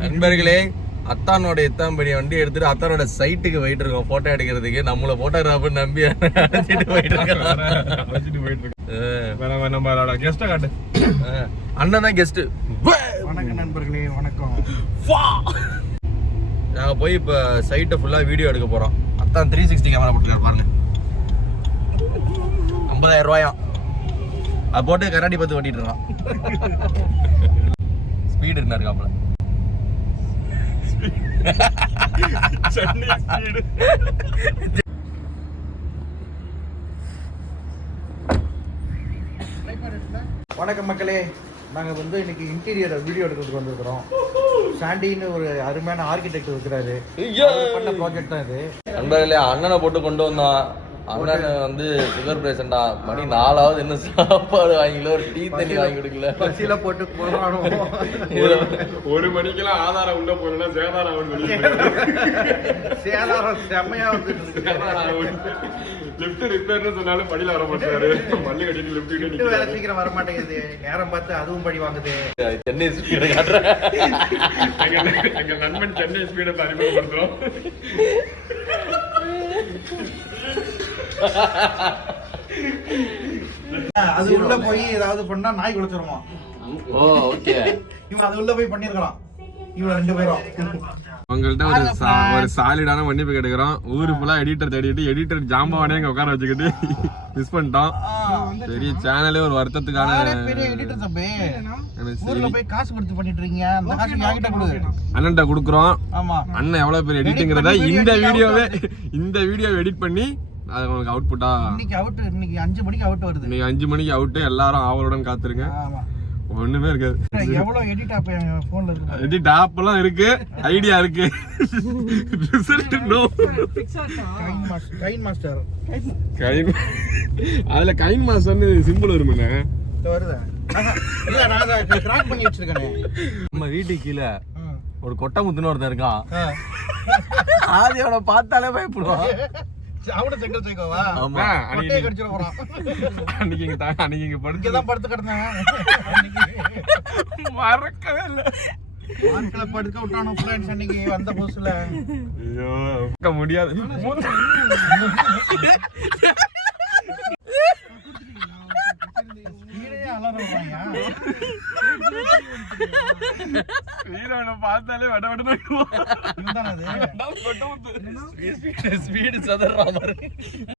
நண்பர்களே, அத்தானோட எத்தாம்படி வண்டி எடுத்துட்டு அத்தானோட சைட்டுக்கு போயிட்டு இருக்கோம் போட்டோ எடுக்கிறதுக்கு. நம்மள போட்டோகிராஃபர் நம்பி அழைச்சிட்டு போயிட்டு இருக்கோம். அண்ணன் தான் கெஸ்ட். வணக்கம் நண்பர்களே, வணக்கம். நாங்க போய் இப்ப சைட்டை ஃபுல்லா வீடியோ எடுக்க போறோம். அத்தான் 360 கேமரா போட்டுருக்காரு பாருங்க. 50,000 ரூபாயா அது போட்டு கண்ணாடி பார்த்து ஓட்டிட்டு இருக்கான். ஸ்பீடு இருந்தா இருக்காப்ல. வணக்கம் மக்களே, நாங்க இன்னைக்கு இன்டீரியர் வீடியோ எடுக்கிறதுக்கு வந்திருக்கிறோம். சாண்டின்னு ஒரு அருமையான ஆர்கிடெக்ட் இருக்கிறாரு. பண்ண ப்ராஜெக்ட் தான் இது. நண்பர்களே, அண்ணனை போட்டு கொண்டு வந்தான். அண்ணன் சுகர் பேஷண்டா. மணி 4ஆவது இன்னும் சாப்பாடு வாங்கிக்கல, ஒரு டீ தண்ணி வாங்கி கொடுக்கல. பசியில போட்டு போறானோ. 1 மணிக்கெல்லாம் ஆதாரம் உள்ள போனா சேதாரம் செம்மையா வந்து லிஃப்ட் ரிப்பேர்னு சொன்னாலும் படியில வர மாட்டாரு. மல்லி கட்டிட்டு லிஃப்ட் வேலை சீக்கிரம் வர மாட்டேங்குது. நேரம் பார்த்து அதுவும் படி வாங்குது. சென்னை ஸ்பீடு காட்டுறேன். எங்க நண்பன் சென்னை ஸ்பீடை அறிமுகப்படுத்துறோம். அது உள்ள போய் ஏதாவது பண்ணா நாய் குலைச்சிருமா. ஓ ஓகே. இவன் அது உள்ள போய் பண்ணிருக்கான். இவங்க 2 பேரும் உங்கள்கிட்ட ஒரு சாலிடான மன்னிப்பு கேட்டுக்கிறோம். ஊரு ஃபுல்லா எடிட்டர் தேடிட்டு எடிட்டர் ஜாம்பவானே அங்க உட்கார வச்சுக்கிட்டு மிஸ் பண்ணிட்டோம். சரி, சேனலே ஒரு வருத்தத்துக்கான பெரிய எடிட்டர் தம்பி. ஊர்ல போய் காசு கொடுத்து பண்ணிட்டு இருக்கீங்க. அந்த காசு என்கிட்ட கொடு. அண்ணன்ட்ட கொடுக்குறோம். ஆமா, அண்ணன் எவ்வளவு பேர் எடிட்டிங்கிறத இந்த வீடியோ எடிட் பண்ணி அது உங்களுக்கு அவுட்புட்டா இன்னைக்கு 5 மணிக்கு அவுட் வருது. இன்னைக்கு 5 மணிக்கு அவுட். எல்லாரும் ஆவலுடன் காத்துருங்க. ஆமா, ஒண்ணுமே இருக்காது. எவ்வளவு எடிட் ஆப் என் போன்ல இருக்கு. எடிட் ஆப் எல்லாம் இருக்கு, ஐடியா இருக்கு. Result no. KineMaster. அதுல கைன் மாஸ்டர்னு சிம்பிள் வருமே. வருதா? இல்ல, நான் அத கிராக் பண்ணி வச்சிருக்கேன். நம்ம வீட்டுக்கு கீழே ஒரு கொட்டை முத்துன்னு ஒருத்தன் இருக்கான். ஆதி அவனை பார்த்தாலே பயப்படுவான். அவன செங்கல் சைக்கோவா? ஆமா, அன்னைக்கு கடிச்சிர போறான். அன்னைக்கு இங்க படுத்து கிடந்தேன். மறக்கவே இல்ல. ஆட்களை படுக்க விட்டானோ ஃப்ரெண்ட்ஸ் அன்னைக்கு வந்த புதுசுல. ஐயோ, பார்க்க முடியாது. வீரனை பார்த்தாலே வட